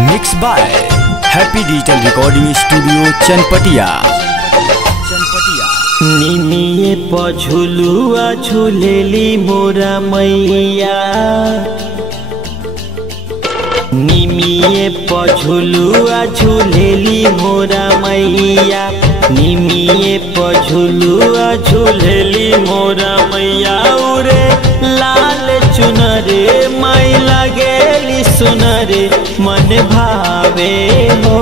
Mix by happy digital recording studio Chanpatia. निमिये पझुलुआ झुलेली मोरा मैया, निमिये पझुलुआ झुलेली मोरा मैया, निमिये पझुलुआ झुलेली मोरा मैया। उरे लाल चुनरे माई लगेली सुनरे, मन भावे हो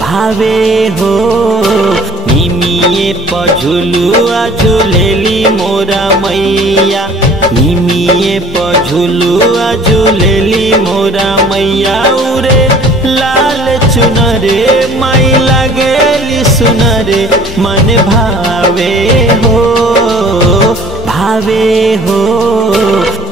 भावे हो। निमिये पझुलुआ झुलेली मोरा मैया, निमिये पझुलुआ झुलेली मोरा मैया। उरे लाल चुनरे माई लगेली सुनरे, मन भावे हो भावे हो।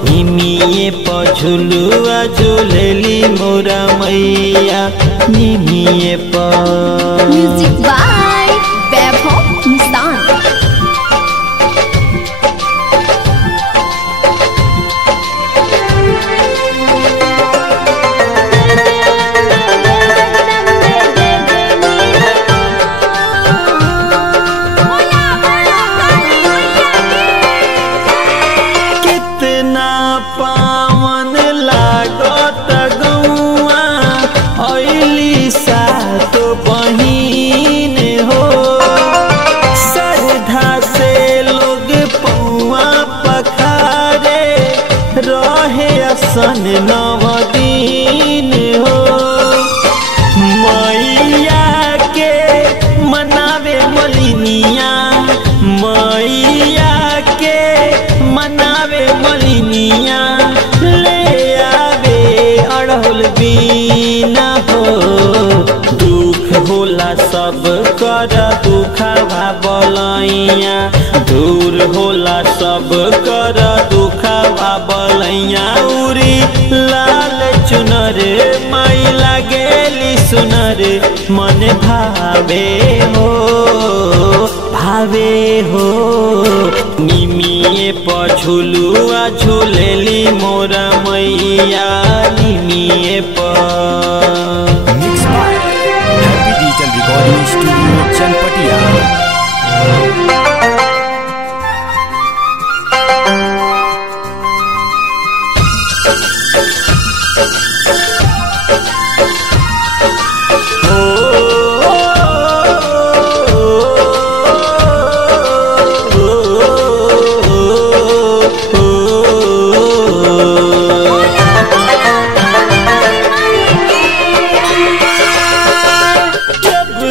निमिये पझुलुआ झुलेली मोरा मैया, निमिये म्यूजिक बाय वैभव निशान। पावन लागत गौआ अइली सातो बहिन हो, श्रद्धा से लोग पौआ पखारे रहे असन नव दिन हो। मैया के मनावे मलिनिया, मैया के मनावे मलिनिया, ले आवे अड़हुल बीना हो। दुख होला सब कर दुखवा बलैया, दूर होला सब कर दुखवा बलैया। उरी लाल चुनरे माई लगेली सुनरे, मन भावे हो भावे हो। निमिये पझुलुआ झुलेली मोरा मैया, निमिये mix by happy digital recording studio Chanpatia.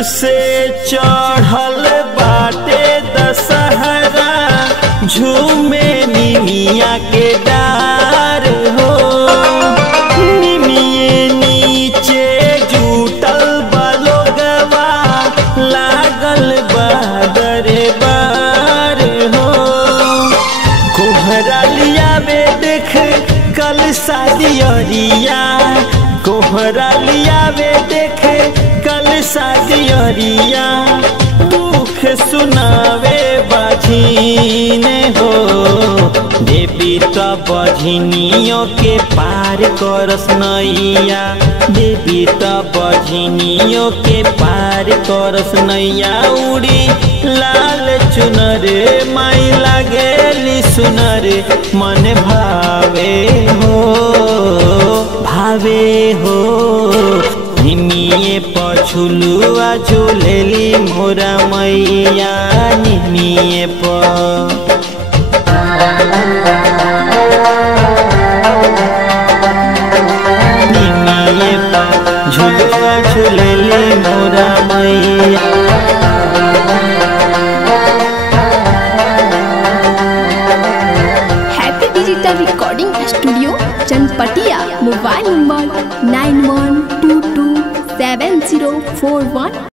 से चढ़ल बाटे दशहरा, झूमे निमिया के डार हो। निमिये नीचे जुटल बलोगवा, लागल बादरे बार हो। कोहरा लिया में देख कल शादियरिया, कोहरा लिया में देख कल शादियरिया। दुख सुनावे बाझिन हो, देवी त बझिनियों के पार करस नैया, देवी त बझिनियों के पार करस नैया। उड़ी लाल चुनरे माई लगेली सुनरे, मन भावे हो भावे हो। निमिये पझुलुआ झुलेली मोरा मैया, निमिये